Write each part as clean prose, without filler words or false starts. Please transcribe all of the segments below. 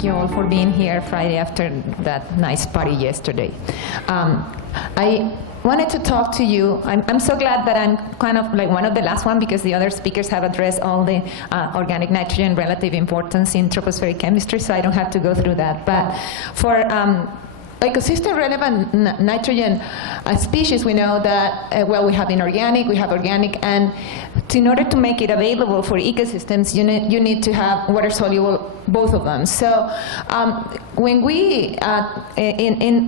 thank you all for being here Friday after that nice party yesterday. I wanted to talk to you. I'm so glad that I'm kind of like one of the last one, because the other speakers have addressed all the organic nitrogen relative importance in tropospheric chemistry, so I don't have to go through that. But for ecosystem relevant nitrogen species, we know that, well, we have inorganic, we have organic, and in order to make it available for ecosystems, you need to have water soluble, both of them. So when we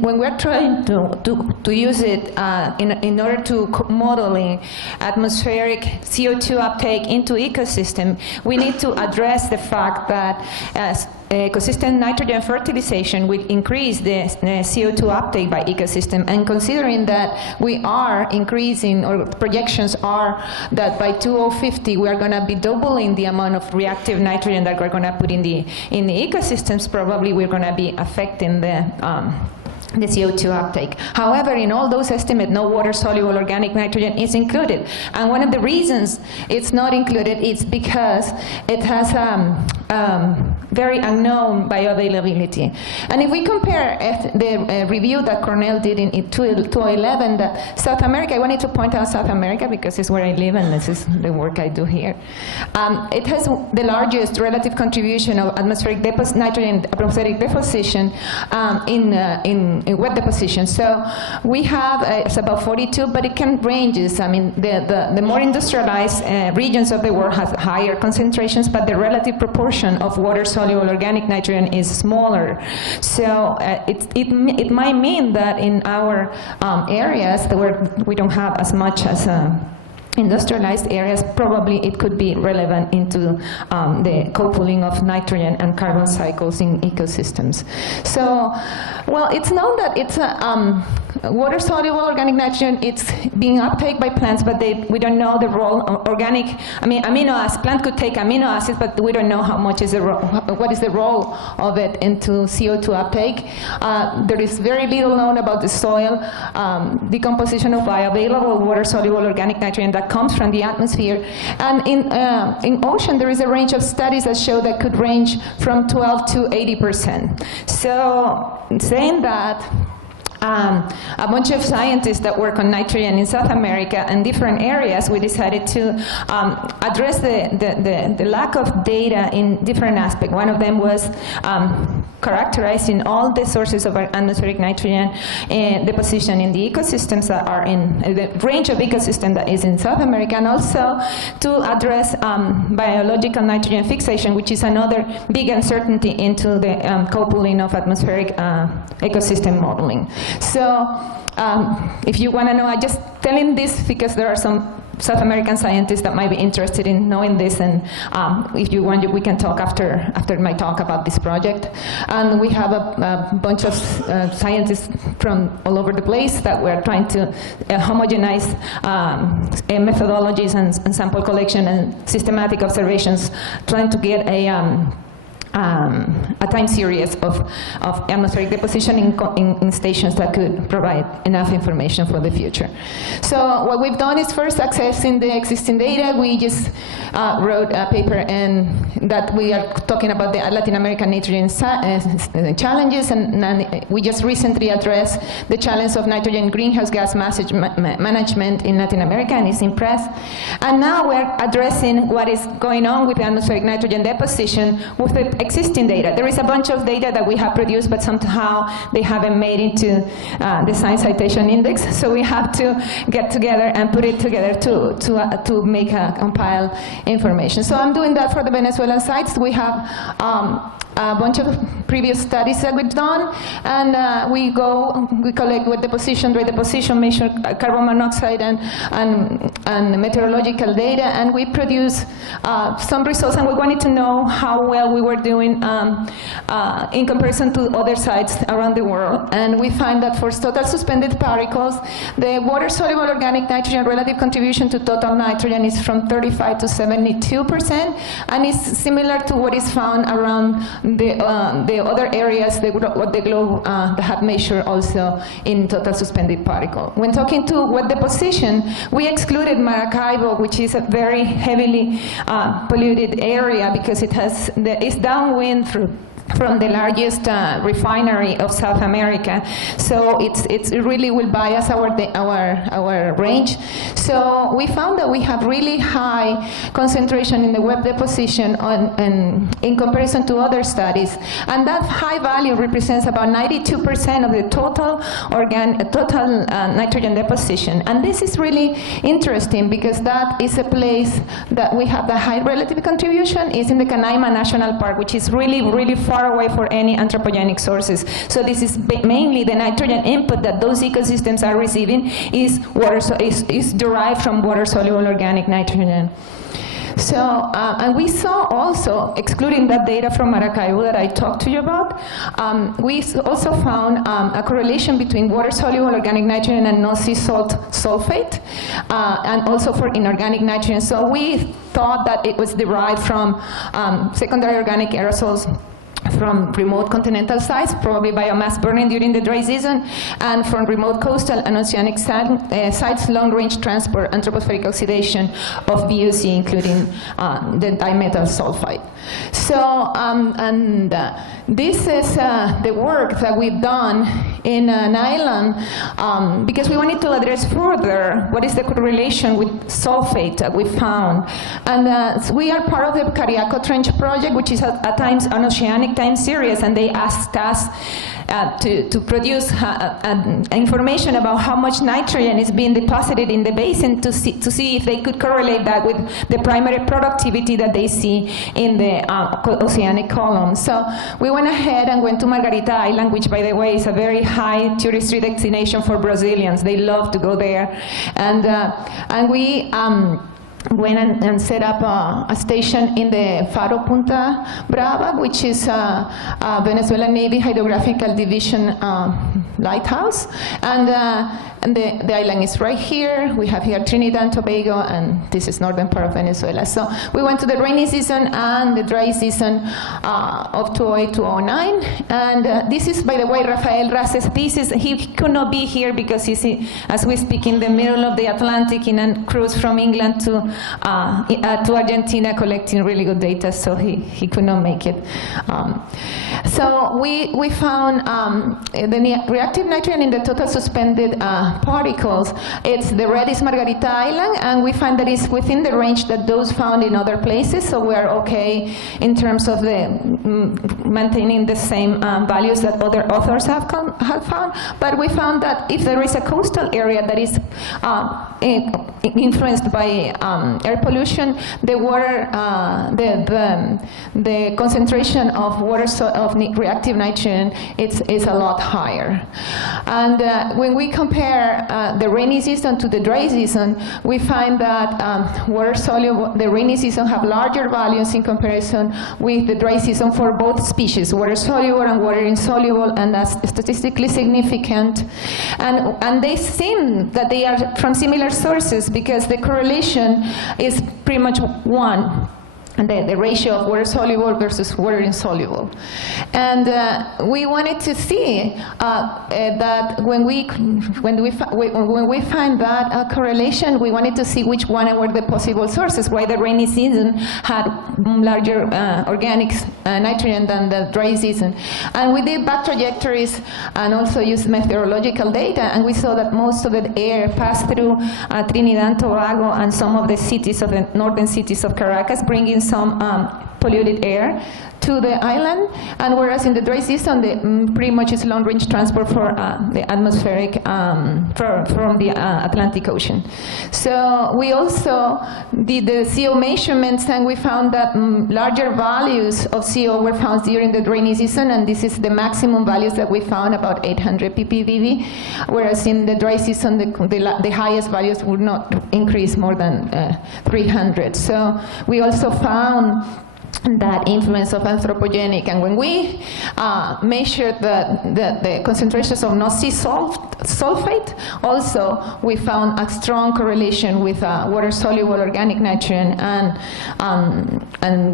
when we're trying to use it in order to modeling atmospheric CO2 uptake into ecosystem, we need to address the fact that ecosystem nitrogen fertilization will increase the CO2 uptake by ecosystem, and considering that we are increasing, or projections are that by 2050 we are going to be doubling the amount of reactive nitrogen that we're going to put in the ecosystems, probably we're going to be affecting the CO2 uptake. However, in all those estimates, no water-soluble organic nitrogen is included. And one of the reasons it's not included is because it has very unknown bioavailability. And if we compare the review that Cornell did in 2011, that South America, I wanted to point out South America because it's where I live and this is the work I do here. It has the largest relative contribution of atmospheric nitrogen atmospheric deposition in wet deposition. So we have, it's about 42, but it can ranges. I mean, the more industrialized regions of the world have higher concentrations, but the relative proportion of water-soluble organic nitrogen is smaller. So it might mean that in our areas where we don't have as much as industrialized areas, probably it could be relevant into the co-pooling of nitrogen and carbon cycles in ecosystems. So, well, it's known that it's water-soluble organic nitrogen, it's being uptake by plants, but we don't know the role of organic, amino acids. Plant could take amino acids, but we don't know how much is what is the role of it into CO2 uptake. There is very little known about the soil decomposition of bioavailable water-soluble organic nitrogen that comes from the atmosphere. And in ocean, there is a range of studies that show that could range from 12 to 80%. So saying that, a bunch of scientists that work on nitrogen in South America and different areas, we decided to address the lack of data in different aspects. One of them was characterizing all the sources of atmospheric nitrogen deposition in the ecosystems that are in the range of ecosystem that is in South America, and also to address biological nitrogen fixation, which is another big uncertainty into the co-pooling of atmospheric ecosystem modeling. So if you want to know, I'm just telling this because there are some South American scientists that might be interested in knowing this, and if you want, we can talk after my talk about this project. And we have a bunch of scientists from all over the place that we're trying to homogenize methodologies and sample collection and systematic observations, trying to get a time series of atmospheric deposition in stations that could provide enough information for the future. So what we've done is first accessing the existing data. We just wrote a paper and that we are talking about the Latin American nitrogen challenges, and we just recently addressed the challenge of nitrogen greenhouse gas management in Latin America, and it's in press. And now we're addressing what is going on with the atmospheric nitrogen deposition with the existing data. There is a bunch of data that we have produced, but somehow they haven't made into the Science Citation Index. So we have to get together and put it together to make a compile information. So I'm doing that for the Venezuelan sites. We have a bunch of previous studies that we've done, and we collect with deposition, rate deposition, measure carbon monoxide and meteorological data, and we produce some results, and we wanted to know how well we were doing in comparison to other sites around the world. And we find that for total suspended particles, the water-soluble organic nitrogen relative contribution to total nitrogen is from 35 to 72%, and it's similar to what is found around the other areas, the globe that have measured also in total suspended particle. When talking to wet deposition, we excluded Maracaibo, which is a very heavily polluted area because it's downwind from the largest refinery of South America. So it really will bias our range. So we found that we have really high concentration in the web deposition in comparison to other studies. And that high value represents about 92% of the total nitrogen deposition. And this is really interesting because that is a place that we have the high relative contribution is in the Canaima National Park, which is really, really far away for any anthropogenic sources. So this is mainly the nitrogen input that those ecosystems are receiving is derived from water-soluble organic nitrogen. So, and we saw also, excluding that data from Maracaibo that I talked to you about, we also found a correlation between water-soluble organic nitrogen and no-sea salt sulfate, and also for inorganic nitrogen. So we thought that it was derived from secondary organic aerosols from remote continental sites, probably biomass burning during the dry season, and from remote coastal and oceanic sites, long-range transport and tropospheric oxidation of VOC, including the dimethyl sulfide. So, this is the work that we've done in an island because we wanted to address further what is the correlation with sulfate that we found. And so we are part of the Cariaco Trench project, which is at times an oceanic time series, and they asked us to produce information about how much nitrogen is being deposited in the basin to see if they could correlate that with the primary productivity that they see in the oceanic column. So we went ahead and went to Margarita Island, which, by the way, is a very high tourist destination for Brazilians. They love to go there. And we went and set up a station in the Faro Punta Brava, which is a Venezuelan Navy Hydrographical Division lighthouse. And the island is right here. We have here Trinidad and Tobago, and this is northern part of Venezuela. So we went to the rainy season and the dry season of 2008 to 2009. And this is, by the way, Rafael Race's thesis. He could not be here because he's, as we speak, in the middle of the Atlantic in a cruise from England to Argentina collecting really good data, so he could not make it. So we found the reactive nitrogen in the total suspended particles. It's the red is Margarita Island, and we find that it's within the range that those found in other places, so we're okay in terms of the maintaining the same values that other authors have found. But we found that if there is a coastal area that is influenced by air pollution, the water, the concentration of reactive nitrogen is a lot higher. And when we compare the rainy season to the dry season, we find that water-soluble, the rainy season have larger values in comparison with the dry season for both species, water-soluble and water-insoluble, and that's statistically significant. And they seem that they are from similar sources because the correlation is pretty much 1. And the ratio of water-soluble versus water-insoluble. And we wanted to see that when we find that correlation, we wanted to see which one were the possible sources, why the rainy season had larger organic nitrogen than the dry season. And we did back trajectories and also used meteorological data, and we saw that most of the air passed through Trinidad and Tobago and some of the cities of the northern cities of Caracas, bringing some polluted air to the island, and whereas in the dry season, pretty much is long-range transport for the atmospheric from the Atlantic Ocean. So we also did the CO measurements, and we found that larger values of CO were found during the rainy season, and this is the maximum values that we found, about 800 ppb, whereas in the dry season, the highest values would not increase more than 300. So we also found that influence of anthropogenic, and when we measured the concentrations of no sea salt sulfate, also we found a strong correlation with water-soluble organic nitrogen and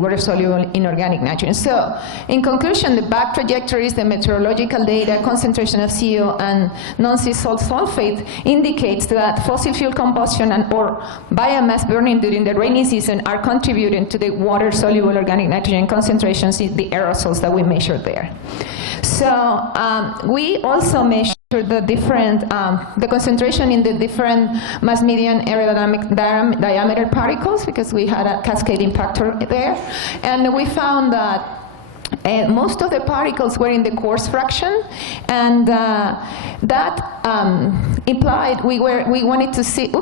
water-soluble inorganic nitrogen. So, in conclusion, the back trajectories, the meteorological data, concentration of CO and non-sea salt sulfate indicates that fossil fuel combustion or biomass burning during the rainy season are contributing to the water-soluble organic nitrogen concentrations in the aerosols that we measured there. So we also measured the different, the concentration in the different mass median aerodynamic diameter particles, because we had a cascading factor there, and we found that most of the particles were in the coarse fraction, and that implied we wanted to see,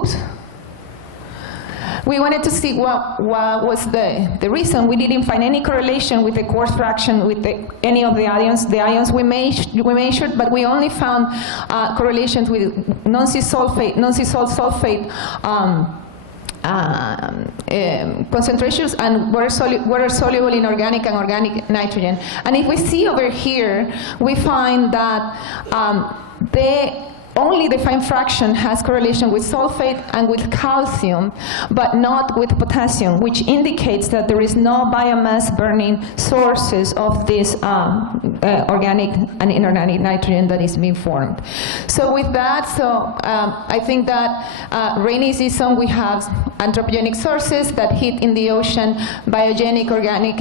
we wanted to see what was the reason. We didn't find any correlation with the coarse fraction with any of the ions we measured, but we only found correlations with non-sea salt sulfate concentrations and water-soluble inorganic and organic nitrogen. And if we see over here, we find that only the fine fraction has correlation with sulfate and with calcium, but not with potassium, which indicates that there is no biomass burning sources of this organic and inorganic nitrogen that is being formed. So with that, I think that rainy season we have anthropogenic sources that hit in the ocean biogenic organic,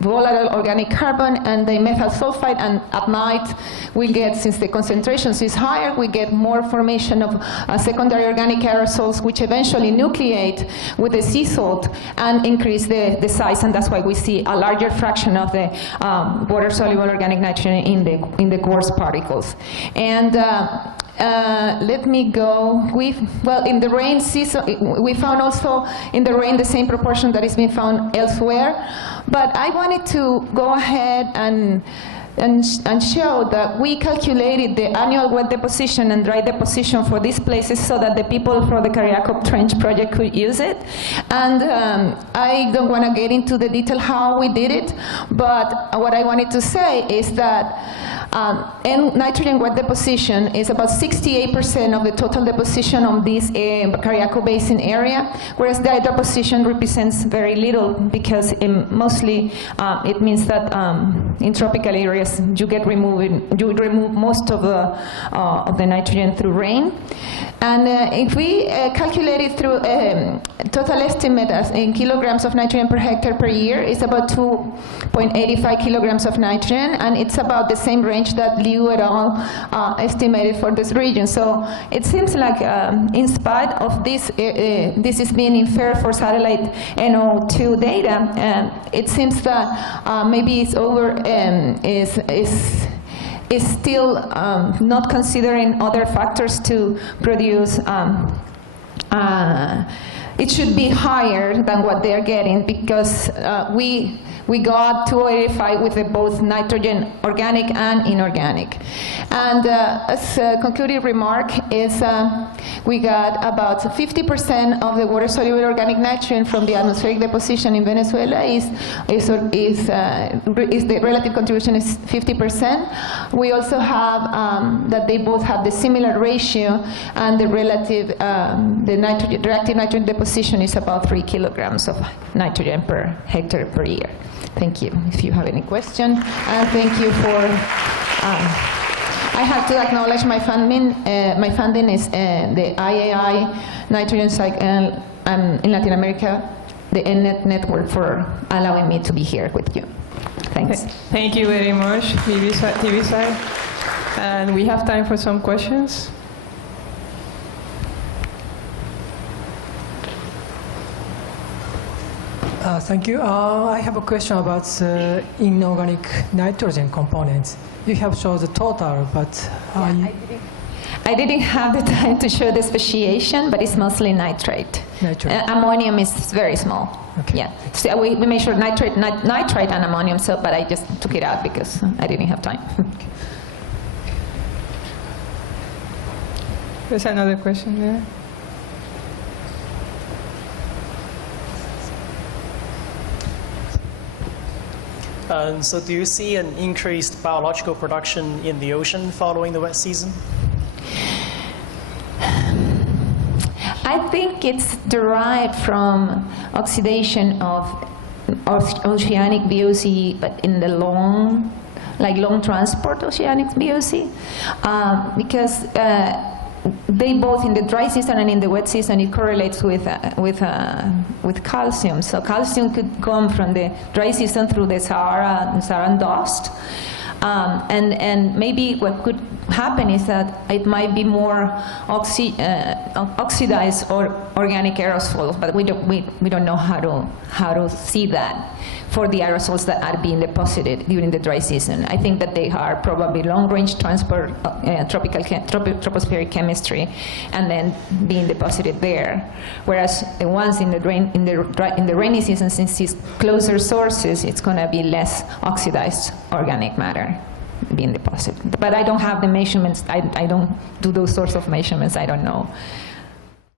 volatile organic carbon and the methyl sulfide, and at night we get, since the concentrations is higher, we get more formation of secondary organic aerosols, which eventually nucleate with the sea salt and increase the size, and that's why we see a larger fraction of the water-soluble organic nitrogen in the coarse particles. And let me go. In the rain season, we found also in the rain the same proportion that is being found elsewhere, but I wanted to go ahead and show that we calculated the annual wet deposition and dry deposition for these places so that the people for the Cariaco Trench project could use it. And I don't want to get into the detail how we did it, but what I wanted to say is that nitrogen wet deposition is about 68% of the total deposition on this Cariaco Basin area, whereas dry deposition represents very little, because mostly it means that in tropical areas you remove most of the nitrogen through rain. And if we calculate it through total estimate as in kilograms of nitrogen per hectare per year, it's about 2.85 kilograms of nitrogen, and it's about the same range that Liu et al. Estimated for this region. So it seems like, in spite of this, this is being inferred for satellite NO2 data, it seems that maybe it's is still not considering other factors to produce. It should be higher than what they're getting, because we got 285 with both nitrogen organic and inorganic. And as a concluding remark is we got about 50% of the water-soluble organic nitrogen from the atmospheric deposition in Venezuela is the relative contribution is 50%. We also have that they both have the similar ratio, and the relative reactive nitrogen deposition is about 3 kilograms of nitrogen per hectare per year. Thank you. If you have any question, and thank you for. I have to acknowledge my funding. My funding is the IAI Nitrogen Cycle in Latin America, the NNet network, for allowing me to be here with you. Thanks. Thank you very much, Tibisay. And we have time for some questions. Thank you. I have a question about inorganic nitrogen components. You have shown the total, but I didn't have the time to show the speciation, but it's mostly nitrate. Ammonium is very small. Okay. Yeah. So we measured nitrate and ammonium, but I just took it out because I didn't have time. Okay. There's another question there. So do you see an increased biological production in the ocean following the wet season? think it's derived from oxidation of oceanic VOC, but in the long transport oceanic VOC, because they both, in the dry season and in the wet season, it correlates with calcium. So calcium could come from the dry season through the Saharan dust. And maybe what could happen is that it might be more oxidized or organic aerosols, but we don't know how to see that for the aerosols that are being deposited during the dry season. I think that they are probably long-range transport, tropospheric chemistry, and then being deposited there. Whereas the ones in the rainy season, since it's closer sources, it's going to be less oxidized organic matter being deposited. But I don't have the measurements. I don't do those sorts of measurements. I don't know.